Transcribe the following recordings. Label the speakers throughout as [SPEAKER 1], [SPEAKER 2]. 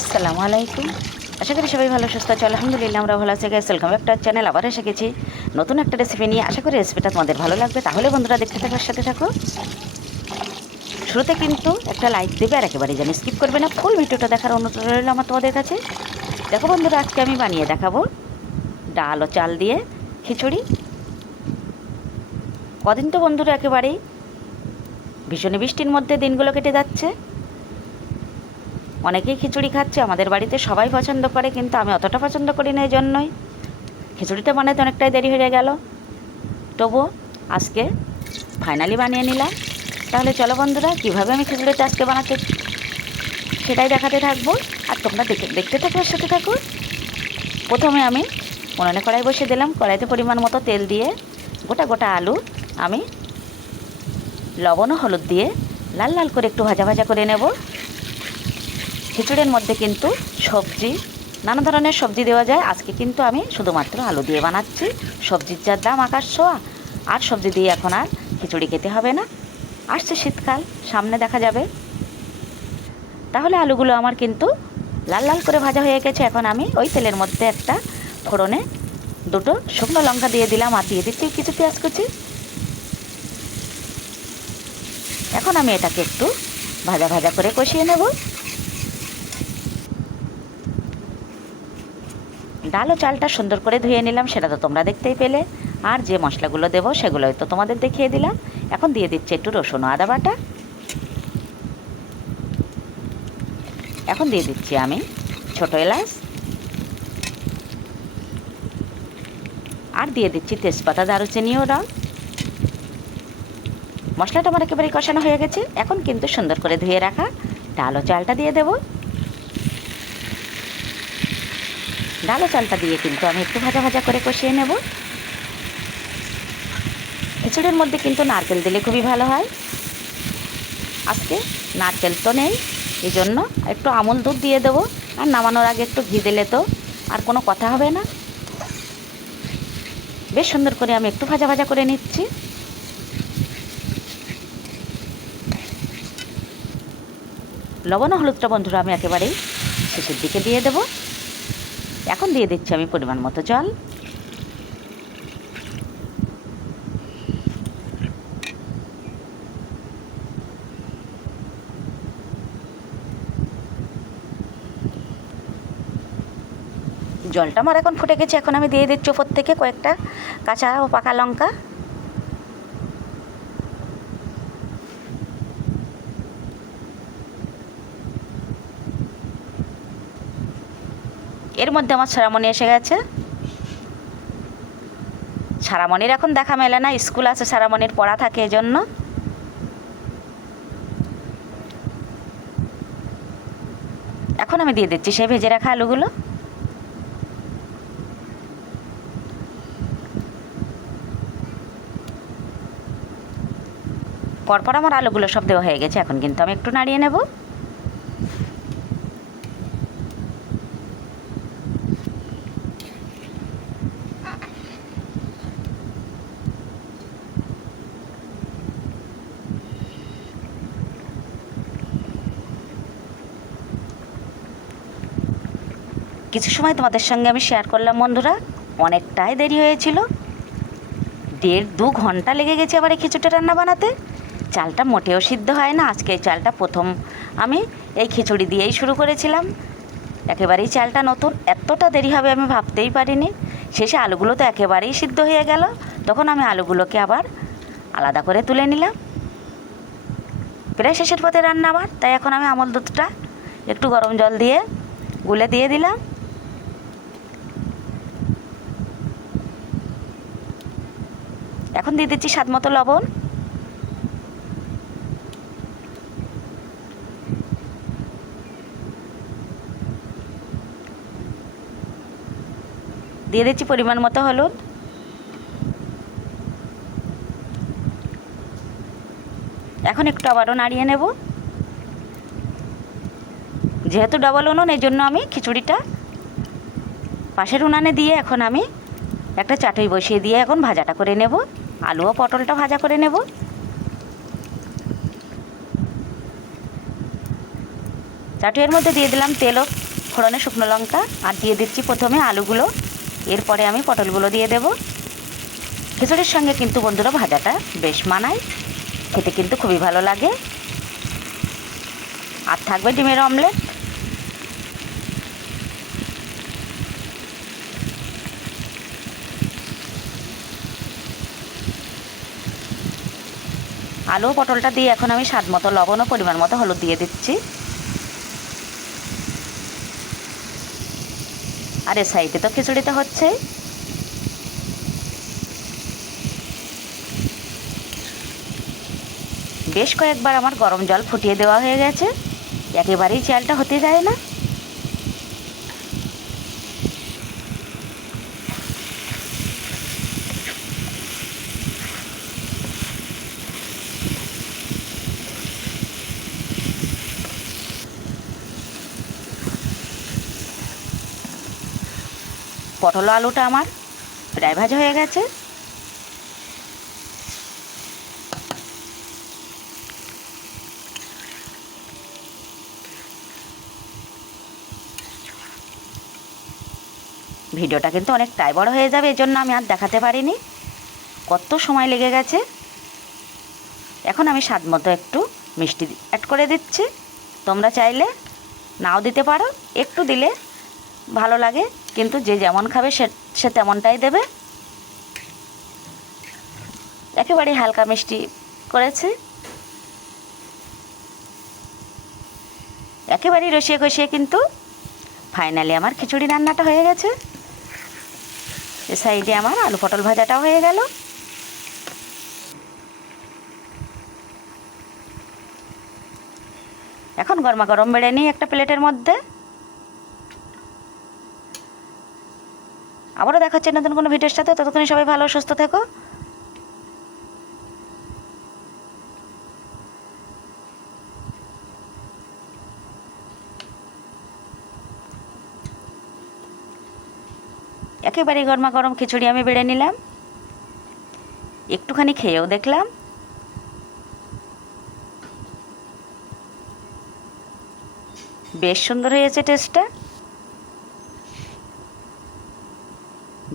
[SPEAKER 1] আসসালামু আলাইকুম। আশা করি সবাই ভালো, সুস্থ আছে। আলহামদুলিল্লাহ আমরা ভালো আছি গ্যাস ওয়েলকাম একটা চ্যানেল আবার এসে গেছি নতুন একটা রেসিপি নিয়ে। আশা করি রেসিপিটা তোমাদের ভালো লাগবে। তাহলে বন্ধুরা দেখতে থাকার সাথে থাকো। শুরুতে কিন্তু একটা লাইক দেবে আর একেবারে যেন স্কিপ করবে না। ফুল ভিডিওটা দেখার অনুরোধ রইল আমার তোমাদের কাছে। দেখো বন্ধুরা, আজকে আমি বানিয়ে দেখাবো ডাল ও চাল দিয়ে খিচুড়ি। কদিন তো বন্ধুরা একেবারেই ভীষণ বৃষ্টির মধ্যে দিনগুলো কেটে যাচ্ছে। অনেকেই খিচুড়ি খাচ্ছে, আমাদের বাড়িতে সবাই পছন্দ করে, কিন্তু আমি অতটা পছন্দ করি না এই জন্যই খিচুড়িটা বানাতে অনেকটাই দেরি হয়ে গেল। তবুও আজকে ফাইনালি বানিয়ে নিলাম। তাহলে চলো বন্ধুরা, কীভাবে আমি খিচুড়িটা আজকে বানাতে সেটাই দেখাতে থাকব। আর তোমরা দেখে, দেখতে থাকো সাথে থাকো। প্রথমে আমি উনুনে কড়াই বসিয়ে দিলাম। কড়াইতে পরিমাণ মতো তেল দিয়ে গোটা গোটা আলু আমি লবণ হলুদ দিয়ে লাল লাল করে একটু ভাজা ভাজা করে নেব। খিচুড়ির মধ্যে কিন্তু সবজি, নানা ধরনের সবজি দেওয়া যায়। আজকে কিন্তু আমি শুধুমাত্র আলু দিয়ে বানাচ্ছি। সবজির যার দাম আকাশ ছোঁয়া, আর সবজি দিয়ে এখন আর খিচুড়ি খেতে হবে না। আসছে শীতকাল, সামনে দেখা যাবে। তাহলে আলুগুলো আমার কিন্তু লাল লাল করে ভাজা হয়ে গেছে। এখন আমি ওই তেলের মধ্যে একটা ফোড়নে দুটো শুকনো লঙ্কা দিয়ে দিলাম আর দিয়ে দিচ্ছি কিছু পেঁয়াজ কুচি। এখন আমি এটাকে একটু ভাজা ভাজা করে কষিয়ে নেব। ডাল ও চালটা সুন্দর করে ধুয়ে নিলাম, সেটা তো তোমরা দেখতেই পেলে। আর যে মশলাগুলো দেবো, সেগুলোই তো তোমাদের দেখিয়ে দিলাম। এখন দিয়ে দিচ্ছি একটু রসুন, আদা বাটা। এখন দিয়ে দিচ্ছি আমি ছোটো এলাচ। আর দিয়ে দিচ্ছি তেজপাতা দারুচিনি ও রং মশলাটা আমার একেবারে কষানো হয়ে গেছে। এখন কিন্তু সুন্দর করে ধুয়ে রাখা ডাল ও চালটা দিয়ে দেব। ডাল চালটা দিয়ে কিন্তু আমি একটু ভাজা ভাজা করে কষিয়ে নেব। খিচুড়ির মধ্যে কিন্তু নারকেল দিলে খুবই ভালো হয়। আজকে নারকেল তো নেই এই জন্য একটু আমুল দুধ দিয়ে দেবো। আর নামানোর আগে একটু ঘি দিলে তো আর কোনো কথা হবে না। বেশ সুন্দর করে আমি একটু ভাজা ভাজা করে নিচ্ছি। লবণ হলুদটা বন্ধুরা আমি একেবারেই শেষের দিকে দিয়ে দেব। এখন দিয়ে দিচ্ছি আমি পরিমাণ মতো জল। জলটা আমার এখন ফুটে গেছে, এখন আমি দিয়ে দিচ্ছি ওপর থেকে কয়েকটা কাঁচা ও পাকা লঙ্কা। এর মধ্যে আমার সারামণি এসে গেছে। সারামণির এখন দেখা মেলে না, স্কুল আছে সারামণির পড়া থাকে এজন্য। এখন আমি দিয়ে দিচ্ছি সেই ভেজে রাখা আলুগুলো। পরপর আমার আলুগুলো সব দেওয়া হয়ে গেছে, এখন কিন্তু আমি একটু নাড়িয়ে নেব। কিছু সময় তোমাদের সঙ্গে আমি শেয়ার করলাম, বন্ধুরা। অনেকটাই দেরি হয়েছিল। দেড় দু ঘণ্টা লেগে গেছে আবার এই খিচুড়িটা রান্না বানাতে। চালটা মোটেও সিদ্ধ হয় না। আজকে এই চালটা প্রথম আমি এই খিচুড়ি দিয়েই শুরু করেছিলাম। একেবারেই চালটা নতুন। এতটা দেরি হবে আমি ভাবতেই পারিনি। শেষে আলুগুলো তো একেবারেই সিদ্ধ হয়ে গেল। তখন আমি আলুগুলোকে আবার আলাদা করে তুলে নিলাম। প্রায় শেষের পথে রান্না আমার। তাই এখন আমি আমল দুধটা একটু গরম জল দিয়ে গুলে দিয়ে দিলাম। এখন দিয়ে দিচ্ছি স্বাদ মতো লবণ। দিয়ে দিচ্ছি পরিমাণ মতো হলুদ। এখন একটু আবারও নাড়িয়ে নেব। যেহেতু ডবল উনুন এই জন্য আমি খিচুড়িটা পাশের উনানে দিয়ে এখন আমি একটা চাটুই বসিয়ে দিয়ে এখন ভাজাটা করে নেব। আলু ও পটলটা ভাজা করে নেব। চাটুইয়ের মধ্যে দিয়ে দিলাম তেলও ফোড়নে শুকনো লঙ্কা আর দিয়ে দিচ্ছি প্রথমে আলুগুলো। এরপরে আমি পটলগুলো দিয়ে দেব। খিচুড়ির সঙ্গে কিন্তু বন্ধুরা ভাজাটা বেশ মানায়। খেতে কিন্তু খুবই ভালো লাগে। আর থাকবে ডিমের অমলেট। আলু পটলটা দিয়ে এখন আমি স্বাদ মতো লবণ ও পরিমাণ মতো হলুদ দিয়ে দিচ্ছি। আর এ সাইডে তো খিচুড়িতে হচ্ছে। বেশ কয়েকবার আমার গরম জল ফুটিয়ে দেওয়া হয়ে গেছে। একেবারেই চালটা হতে যায় না। পটল আলুটা আমার প্রায় ভাজা হয়ে গেছে। ভিডিওটা কিন্তু অনেকটাই বড় হয়ে যাবে, এজন্য আমি আর দেখাতে পারিনি। কত সময় লেগে গেছে। এখন আমি স্বাদ মতো একটু মিষ্টি অ্যাড করে দিচ্ছি। তোমরা চাইলে নাও দিতে পারো, একটু দিলে ভালো লাগে, কিন্তু যে যেমন খাবে সে সে তেমনটাই দেবে। একেবারে হালকা মিষ্টি করেছে। একেবারেই রসিয়ে কষিয়ে কিন্তু ফাইনালি আমার খিচুড়ি রান্নাটা হয়ে গেছে। এ সাইডে আমার আলু পটল ভাজাটাও হয়ে গেল। এখন গরমা গরম বেড়ে নিই একটা প্লেটের মধ্যে। আবারও দেখা হচ্ছে নতুন কোনো ভিডিওর সাথে, ততক্ষণে সবাই ভালো, সুস্থ থেকো। একেবারে গরমা গরম খিচুড়ি আমি বেড়ে নিলাম। একটুখানি খেয়েও দেখলাম। বেশ সুন্দর হয়েছে টেস্টটা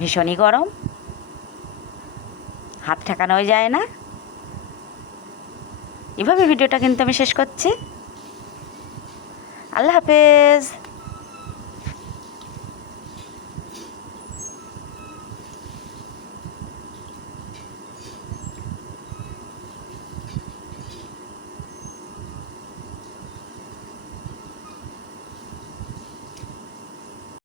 [SPEAKER 1] ভীষণই গরম। হাত ঠেকানো যায় না। এভাবে ভিডিওটা কিন্তু আমি শেষ করছি। আল্লাহ হাফেজ।